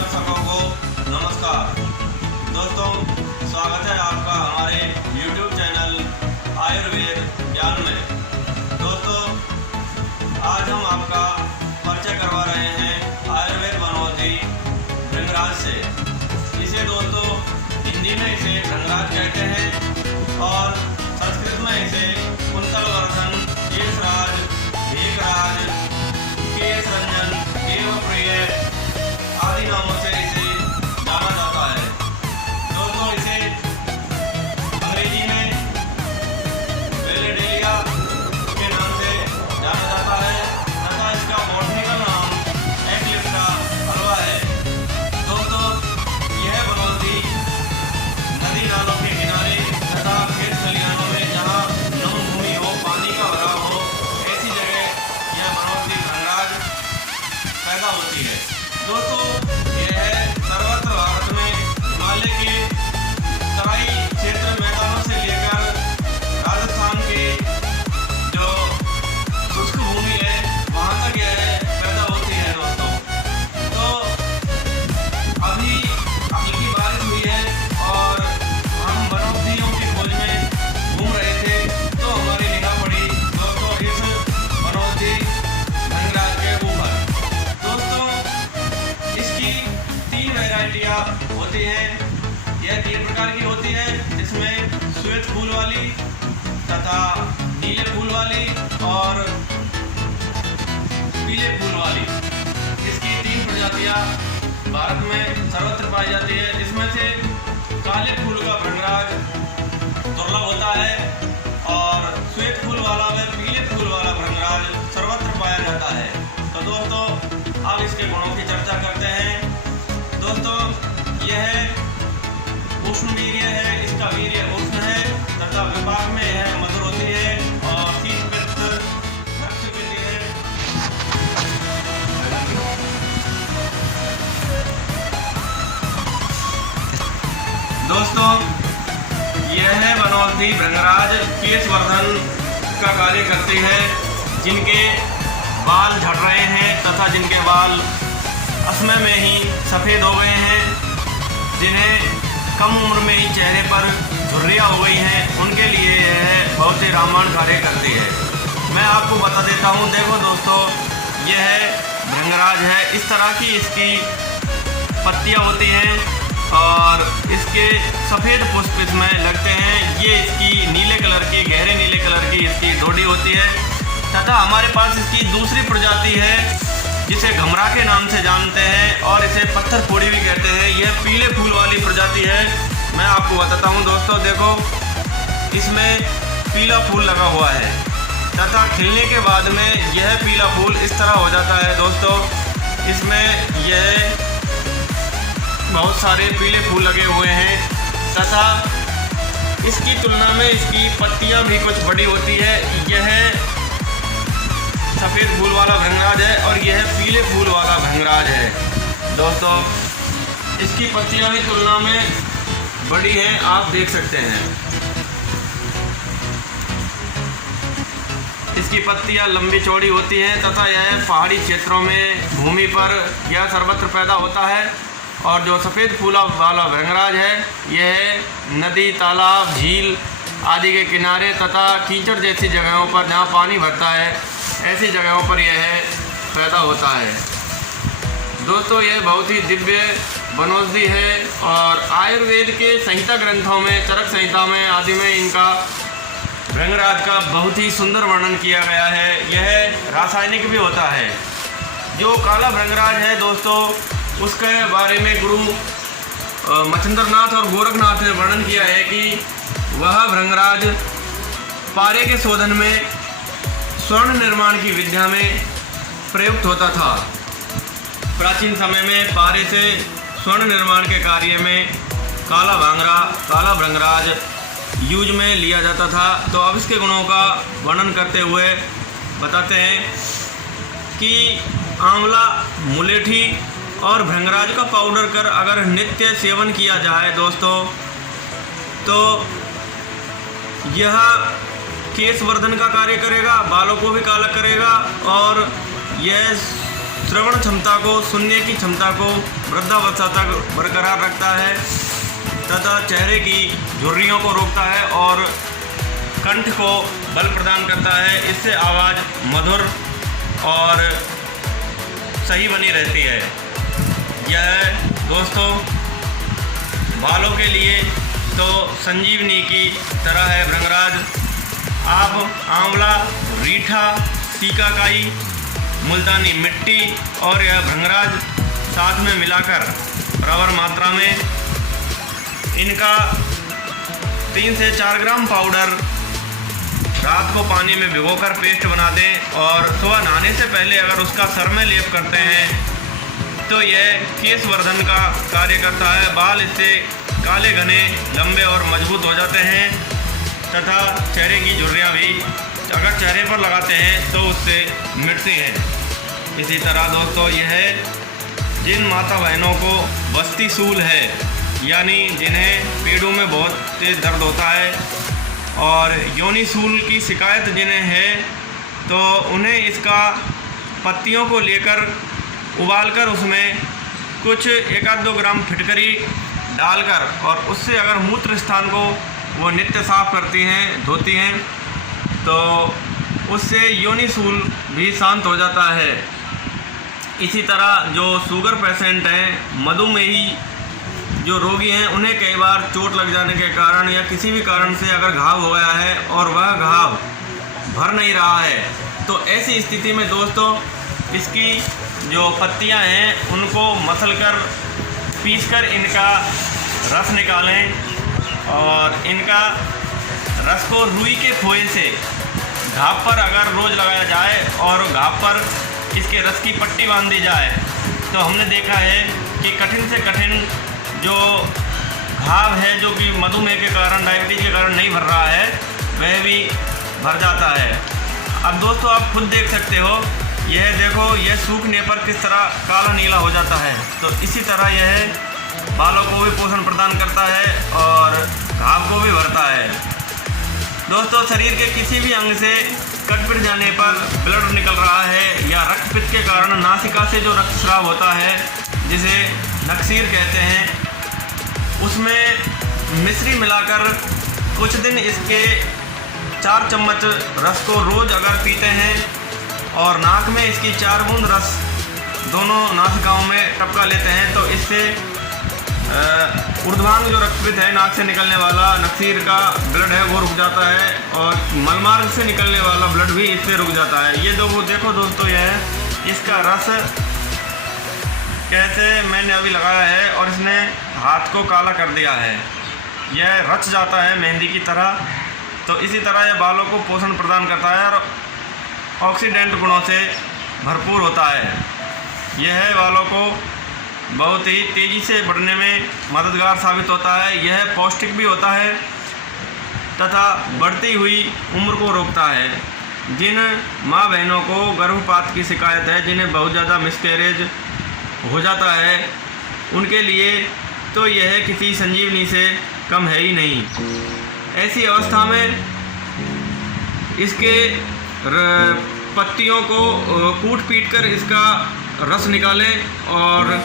दर्शकों को नमस्कार। दोस्तों, स्वागत है आपका हमारे YouTube चैनल आयुर्वेद ज्ञान में। दोस्तों, आज हम आपका परिचय करवा रहे हैं आयुर्वेद वनौषधि भृंगराज से। इसे दोस्तों हिंदी में इसे भृंगराज कहते हैं और संस्कृत में इसे कुंतलवर्धन, केशराज, भेकराज, केशरंजन, देवप्रिय आदि नामों से इसे जाना जाता है। दोस्तों, इसे अंग्रेजी में वेलेडेलिया के नाम से जाना जाता है तथा इसका बॉटनिकल नाम एक्लिप्टा हलवा है। दोस्तों, यह वनौषधि नदी नालों के किनारे तथा खेत खलिहानों में जहाँ नम भूमि हो, पानी का भराव हो, ऐसी जगह यह वनौषधि भृंगराज पैदा होती है। दोस्तों, यह सर्वत्र भारत में हिमालय के तराई क्षेत्र मैदानों से लेकर राजस्थान के जो शुष्क भूमि है वहाँ तक यह पैदा होती है। दोस्तों, तो अभी हल्की बारिश हुई है और हम वनौषधियों की खोज में घूम रहे थे तो हमारी निगाह पड़ी दोस्तों इस वनौषधि भृंगराज के ऊपर। दोस्तों, इसकी 3 वैरायटियाँ होती हैं। यह 3 प्रकार की होती है, जिसमें श्वेत फूल वाली तथा नीले फूल वाली और पीले फूल वाली। इसकी 3 प्रजातियाँ भारत में सर्वत्र पाई जाती है, जिसमें से काले फूल का भृंगराज दुर्लभ होता है और श्वेत फूल वाला व पीले फूल वाला भृंगराज सर्वत्र पाया जाता है। तो दोस्तों, अब इसके गुणों की चर्चा करते हैं। दोस्तों, यह उष्णवीर्य है, इसका वीर्य उष्ण है तथा विपाक में यह मधुर होती है और शीत पित्त रक्त पीती है। दोस्तों, यह वनौषधि भृंगराज केशवर्धन का कार्य करती है। जिनके बाल झड़ रहे हैं तथा जिनके बाल असमय में ही सफ़ेद हो गए हैं, जिन्हें कम उम्र में ही चेहरे पर झुर्रियाँ हो गई हैं, उनके लिए यह बहुत ही रामबाण कार्य करती है। मैं आपको बता देता हूँ। देखो दोस्तों, यह भृंगराज है, इस तरह की इसकी पत्तियाँ होती हैं और इसके सफ़ेद पुष्प इसमें लगते हैं। ये इसकी नीले कलर की, गहरे नीले कलर की इसकी डोडी होती है तथा हमारे पास इसकी दूसरी प्रजाति है जिसे घमरा के नाम से जानते हैं और इसे पत्थर फोड़ी भी कहते हैं। यह पीले फूल वाली प्रजाति है। मैं आपको बताता हूँ दोस्तों, देखो इसमें पीला फूल लगा हुआ है तथा खिलने के बाद में यह पीला फूल इस तरह हो जाता है। दोस्तों, इसमें यह बहुत सारे पीले फूल लगे हुए हैं तथा इसकी तुलना में इसकी पत्तियाँ भी कुछ बड़ी होती है। यह सफ़ेद फूल वाला भृंगराज है और यह पीले फूल वाला भृंगराज है। दोस्तों, इसकी पत्तियां भी तुलना में बड़ी हैं, आप देख सकते हैं। इसकी पत्तियां लंबी चौड़ी होती हैं तथा यह पहाड़ी क्षेत्रों में भूमि पर यह सर्वत्र पैदा होता है। और जो सफ़ेद फूल वाला भृंगराज है, यह नदी, तालाब, झील आदि के किनारे तथा कीचड़ जैसी जगहों पर जहाँ पानी भरता है, ऐसी जगहों पर यह पैदा होता है। दोस्तों, यह बहुत ही दिव्य वनौषधि है और आयुर्वेद के संहिता ग्रंथों में, चरक संहिता में आदि में इनका भृंगराज का बहुत ही सुंदर वर्णन किया गया है। यह रासायनिक भी होता है। जो काला भृंगराज है दोस्तों, उसके बारे में गुरु मच्छिंद्रनाथ और गोरखनाथ ने वर्णन किया है कि वह भृंगराज पारे के शोधन में स्वर्ण निर्माण की विद्या में प्रयुक्त होता था। प्राचीन समय में पारे से स्वर्ण निर्माण के कार्य में काला भृंगराज यूज में लिया जाता था। तो अब इसके गुणों का वर्णन करते हुए बताते हैं कि आंवला, मुलेठी और भृंगराज का पाउडर कर अगर नित्य सेवन किया जाए दोस्तों, तो यह केश वर्धन का कार्य करेगा, बालों को भी काला करेगा और यह श्रवण क्षमता को, सुनने की क्षमता को वृद्धावस्था तक बरकरार रखता है तथा चेहरे की झुर्रियों को रोकता है और कंठ को बल प्रदान करता है। इससे आवाज़ मधुर और सही बनी रहती है। यह दोस्तों बालों के लिए तो संजीवनी की तरह है भृंगराज। आप आंवला, रीठा, सीकाकाई, मुल्तानी मिट्टी और यह भृंगराज साथ में मिलाकर बराबर मात्रा में इनका 3 से 4 ग्राम पाउडर रात को पानी में भिगोकर पेस्ट बना दें और सुबह नहाने से पहले अगर उसका सर में लेप करते हैं तो यह केश वर्धन का कार्य करता है। बाल इससे काले, घने, लंबे और मजबूत हो जाते हैं तथा चेहरे की झुर्रियाँ भी अगर चेहरे पर लगाते हैं तो उससे मिटती हैं। इसी तरह दोस्तों यह जिन माता बहनों को बस्ती सूल है, यानी जिन्हें पेड़ों में बहुत तेज़ दर्द होता है और योनि सूल की शिकायत जिन्हें है, तो उन्हें इसका पत्तियों को लेकर उबालकर उसमें कुछ 1-2 ग्राम फिटकरी डालकर और उससे अगर मूत्र स्थान को वो नित्य साफ करती हैं, धोती हैं, तो उससे योनि सूल भी शांत हो जाता है। इसी तरह जो शुगर पेशेंट हैं, मधुमेही जो रोगी हैं, उन्हें कई बार चोट लग जाने के कारण या किसी भी कारण से अगर घाव हो गया है और वह घाव भर नहीं रहा है, तो ऐसी स्थिति में दोस्तों इसकी जो पत्तियां हैं उनको मसलकर पीसकर इनका रस निकालें और इनका रस को रुई के खोए से घाव पर अगर रोज़ लगाया जाए और घाव पर इसके रस की पट्टी बांध दी जाए तो हमने देखा है कि कठिन से कठिन जो घाव है, जो कि मधुमेह के कारण, डायबिटीज के कारण नहीं भर रहा है, वह भी भर जाता है। अब दोस्तों आप खुद देख सकते हो, यह देखो, यह सूखने पर किस तरह काला नीला हो जाता है। तो इसी तरह यह बालों को भी पोषण प्रदान करता है और घाव को भी भरता है। दोस्तों शरीर के किसी भी अंग से कट पिट जाने पर ब्लड निकल रहा है या रक्तपित्त के कारण नासिका से जो रक्तस्राव होता है, जिसे नक्सीर कहते हैं, उसमें मिश्री मिलाकर कुछ दिन इसके 4 चम्मच रस को रोज़ अगर पीते हैं और नाक में इसकी 4 बूंद रस दोनों नासिकाओं में टपका लेते हैं तो इससे ऊर्ध्वांग जो रक्तपित्त है, नाक से निकलने वाला नक्सीर का ब्लड है, वो रुक जाता है और मलमार्ग से निकलने वाला ब्लड भी इससे रुक जाता है। ये देखो दोस्तों, यह इसका रस कैसे मैंने अभी लगाया है और इसने हाथ को काला कर दिया है, यह रच जाता है मेहंदी की तरह। तो इसी तरह यह बालों को पोषण प्रदान करता है और ऑक्सीडेंट गुणों से भरपूर होता है। यह बालों को बहुत ही तेज़ी से बढ़ने में मददगार साबित होता है। यह पौष्टिक भी होता है तथा बढ़ती हुई उम्र को रोकता है। जिन माँ बहनों को गर्भपात की शिकायत है, जिन्हें बहुत ज़्यादा मिसकैरेज हो जाता है, उनके लिए तो यह किसी संजीवनी से कम है ही नहीं। ऐसी अवस्था में इसके पत्तियों को कूट पीट कर इसका रस निकालें और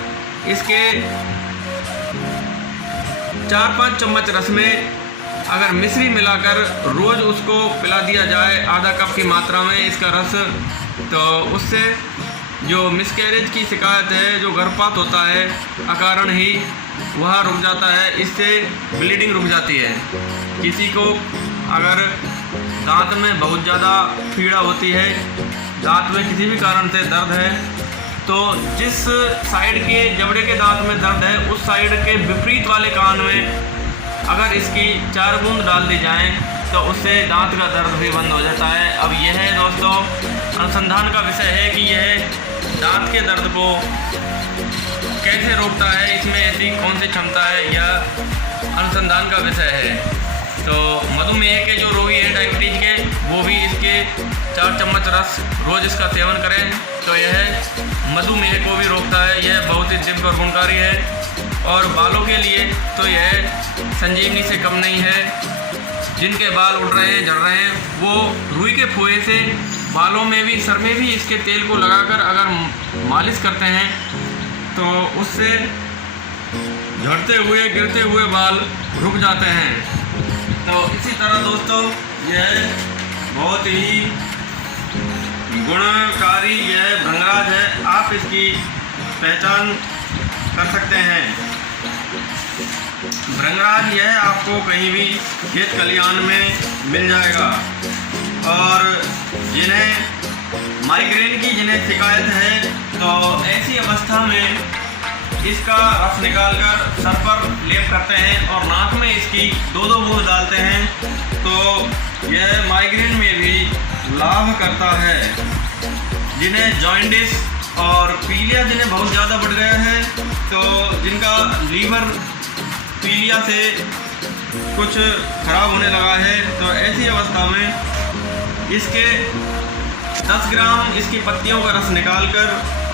इसके 4-5 चम्मच रस में अगर मिश्री मिलाकर रोज़ उसको पिला दिया जाए आधा कप की मात्रा में इसका रस, तो उससे जो मिसकैरेज की शिकायत है, जो गर्भपात होता है अकारण ही, वह रुक जाता है। इससे ब्लीडिंग रुक जाती है। किसी को अगर दांत में बहुत ज़्यादा पीड़ा होती है, दांत में किसी भी कारण से दर्द है, तो जिस साइड के जबड़े के दांत में दर्द है, उस साइड के विपरीत वाले कान में अगर इसकी 4 बूंद डाल दी जाएं तो उससे दांत का दर्द भी बंद हो जाता है। अब यह है दोस्तों अनुसंधान का विषय है कि यह दांत के दर्द को कैसे रोकता है, इसमें ऐसी कौन सी क्षमता है, यह अनुसंधान का विषय है। तो मधुमेह के जो रोगी हैं डायबिटीज़ के, वो भी इसके 4 चम्मच रस रोज़ इसका सेवन करें तो यह मधुमेह को भी रोकता है। यह बहुत ही दिव्य और गुणकारी है और बालों के लिए तो यह संजीवनी से कम नहीं है। जिनके बाल उड़ रहे हैं, झड़ रहे हैं, वो रुई के खोए से बालों में भी, सर में भी इसके तेल को लगाकर अगर मालिश करते हैं तो उससे झड़ते हुए गिरते हुए बाल रुक जाते हैं। तो इसी तरह दोस्तों यह बहुत ही गुणकारी यह भृंगराज है, आप इसकी पहचान कर सकते हैं। भृंगराज यह आपको कहीं भी खेत खलिहान में मिल जाएगा। और जिन्हें माइग्रेन की जिन्हें शिकायत है तो ऐसी अवस्था में इसका रस निकालकर सर पर लेप करते हैं और नाक में इसकी 2-2 बूंद डालते हैं तो यह माइग्रेन में भी लाभ करता है। जिन्हें जॉइंटिस और पीलिया जिन्हें बहुत ज़्यादा बढ़ गया है, तो जिनका लीवर पीलिया से कुछ खराब होने लगा है, तो ऐसी अवस्था में इसके 10 ग्राम इसकी पत्तियों का रस निकालकर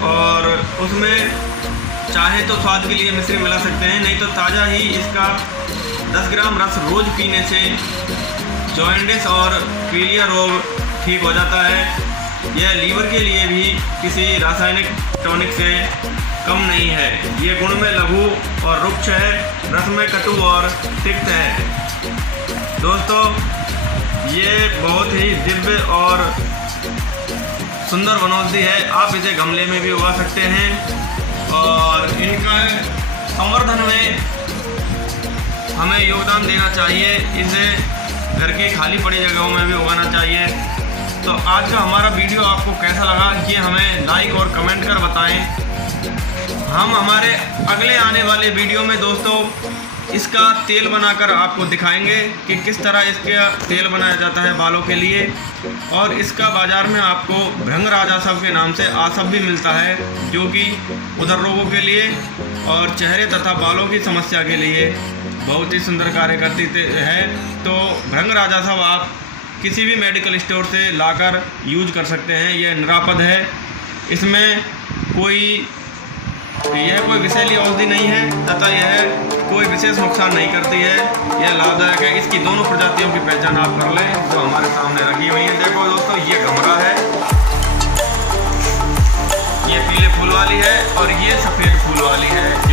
और उसमें चाहे तो स्वाद के लिए मिश्री मिला सकते हैं, नहीं तो ताज़ा ही इसका 10 ग्राम रस रोज़ पीने से जॉइंटिस और पीलिया रोग ठीक हो जाता है। यह लीवर के लिए भी किसी रासायनिक टॉनिक से कम नहीं है। ये गुण में लघु और रुक्ष है, रस में कटु और तिक्त है। दोस्तों ये बहुत ही दिव्य और सुंदर वनौषधि है, आप इसे गमले में भी उगा सकते हैं और इनका संवर्धन में हमें योगदान देना चाहिए। इसे घर की खाली पड़ी जगहों में भी उगाना चाहिए। तो आज का हमारा वीडियो आपको कैसा लगा ये हमें लाइक और कमेंट कर बताएं। हम हमारे अगले आने वाले वीडियो में दोस्तों इसका तेल बनाकर आपको दिखाएंगे कि किस तरह इसका तेल बनाया जाता है बालों के लिए। और इसका बाज़ार में आपको भृंगराज आसव के नाम से आसव भी मिलता है, जो कि उदर रोगों के लिए और चेहरे तथा बालों की समस्या के लिए बहुत ही सुंदर कार्य करती है। तो भृंगराज आसव आप किसी भी मेडिकल स्टोर से लाकर यूज कर सकते हैं। यह निरापद है, इसमें यह कोई विषैली औषधि नहीं है तथा यह कोई विशेष नुकसान नहीं करती है। यह लाभदायक है। इसकी दोनों प्रजातियों की पहचान आप कर लें जो हमारे सामने रखी हुई है। देखो दोस्तों ये गमरा है, ये पीले फूल वाली है और ये सफ़ेद फूल वाली है।